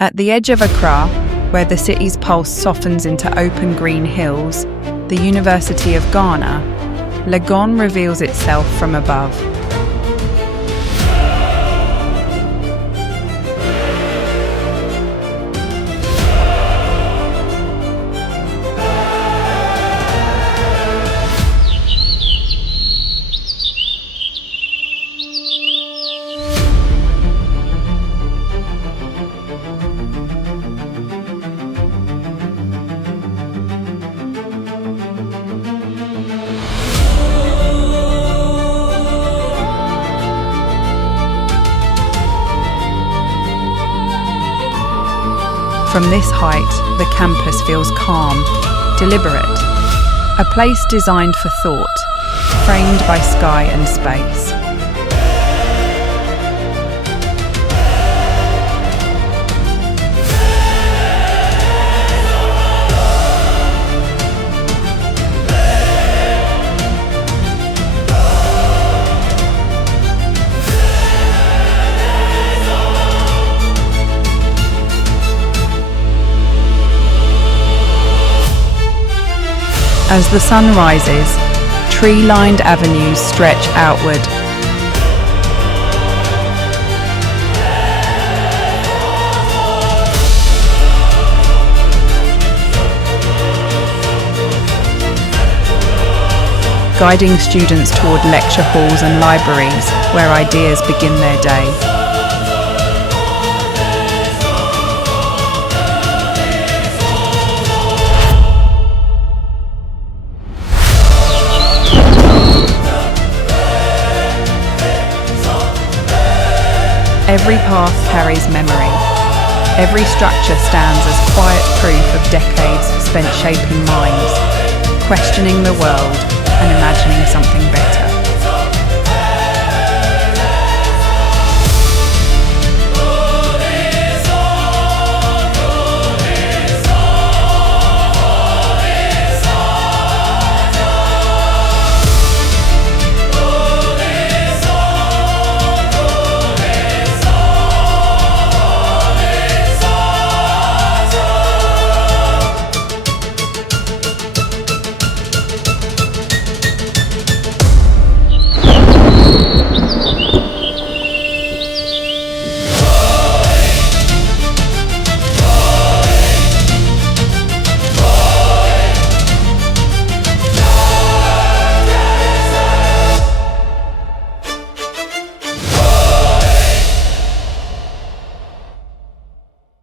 At the edge of Accra, where the city's pulse softens into open green hills, the University of Ghana, Legon reveals itself from above. From this height, the campus feels calm, deliberate, a place designed for thought, framed by sky and space. As the sun rises, tree-lined avenues stretch outward. Guiding students toward lecture halls and libraries where ideas begin their day. Every path carries memory. Every structure stands as quiet proof of decades spent shaping minds, questioning the world and imagining something better.